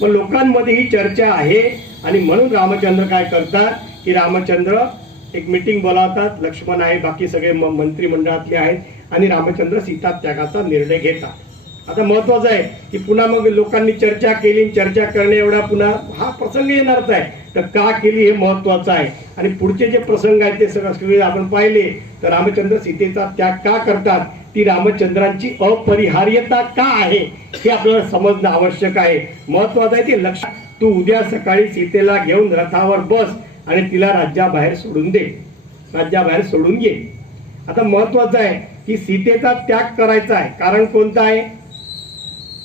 मग लोकांमध्ये ही चर्चा आहे. आणि म्हणून रामचंद्र काय करतात? की रामचंद्र एक मिटिंग बोलावतात. लक्ष्मण आहे बाकी सगळे म- मंत्रिमंडळातले आहेत. आणि रामचंद्र सीता त्यागाचा निर्णय घेतात. आता महत्वाचं आहे की पुन्हा मग लोकांनी चर्चा केली चर्चा करणे एवढा पुन्हा हा प्रसंग येणारच आहे. तर का केली हे महत्वाचं आहे? आणि पुढचे जे प्रसंग आहेत ते सगळं आपण पाहिले. तर रामचंद्र सीतेचा त्याग का करतात? ती रामचंद्रांची अपरिहार्यता का आहे? हे आपल्याला समजणं आवश्यक आहे. महत्वाचं आहे ते लक्षात तू उद्या सकाळी सीतेला घेऊन रथावर बस आणि तिला राज्याबाहेर सोडून दे. राज्याबाहेर सोडून घे आता महत्वाचं आहे की सीतेचा त्याग करायचा आहे. कारण कोणतं आहे?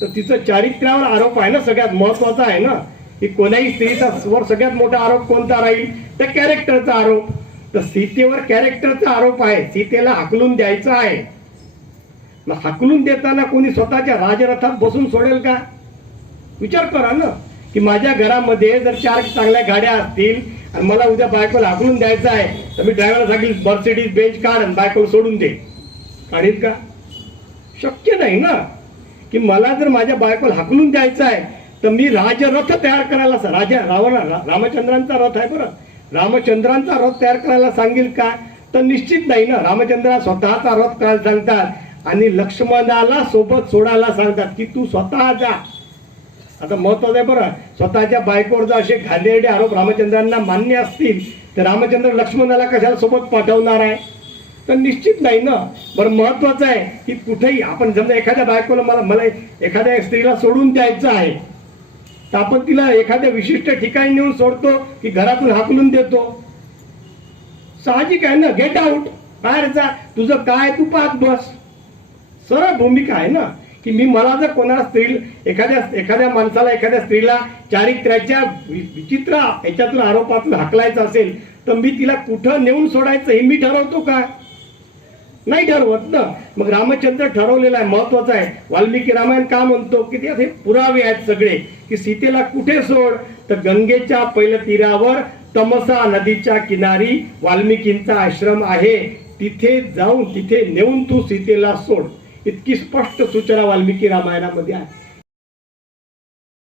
तर तिचं चारित्र्यावर आरोप आहे ना सगळ्यात महत्त्वाचा आहे ना? की कोणाही स्त्रीचा वर सगळ्यात मोठा आरोप कोणता राहील? तर कॅरेक्टरचा आरोप. तर सीतेवर कॅरेक्टरचा आरोप आहे. सीतेला हाकलून द्यायचं आहे. मग हाकलून देताना कोणी स्वतःच्या राजरथात बसून सोडेल का? विचार करा ना. की माझ्या घरामध्ये जर चार चांगल्या गाड्या असतील आणि मला उद्या बायकोला हाकलून द्यायचं आहे तर मी ड्रायव्हरला सांगेल मर्सिडीज बेंच काढ आणि बायकोला सोडून दे. काढील का? शक्य नाही ना. की मला जर माझ्या बायकोला हाकलून द्यायचं आहे तर मी राजरथ तयार करायला सा- राजा रावण रा- रामचंद्रांचा रथ आहे बरं. रामचंद्रांचा रथ तयार करायला सांगेल का? तर निश्चित नाही ना. रामचंद्र स्वतःचा रथ करायला सांगतात आणि लक्ष्मणाला सोबत सोडायला सांगतात की तू स्वतः जा. आता महत्वाचं आहे बरं. स्वतःच्या बायकोवर जर असे घाणेरडे आरोप रामचंद्रांना मान्य असतील तर रामचंद्र लक्ष्मणाला कशाला सोबत पाठवणार आहे? तर निश्चित नाही ना. बरं महत्वाचं आहे की कुठेही आपण समजा एखाद्या बायकोला मला मला एखाद्या स्त्रीला सोडून द्यायचं आहे तर आपण तिला एखाद्या विशिष्ट ठिकाणी नेऊन सोडतो की घरातून हाकलून देतो. साहजिक आहे ना? गेट आउट बाहेर जा. तुझं काय? तू पाहत बस. सरळ भूमिका आहे ना? की मी मला जर कोणाला स्त्री एखाद्या एखाद्या माणसाला एखाद्या स्त्रीला चारित्र्याच्या वि- विचित्र याच्यातून आरोपातून हाकलायचं असेल तर मी तिला कुठं नेऊन सोडायचं हे मी ठरवतो का? नाही ठरवत ना. मग रामचंद्र ठरवलेला आहे महत्त्वाचा आहे. वाल्मिकी रामायण का म्हणतो? की ते पुरावे आहेत सगळे की सीतेला कुठे सोड? तर गंगेच्या पहिल्या तीरावर तमसा नदीच्या किनारी वाल्मिकींचा आश्रम आहे. तिथे जाऊन तिथे नेऊन तू सीतेला सोड. इतकी स्पष्ट सूचना वाल्मिकी रामायणामध्ये आहे.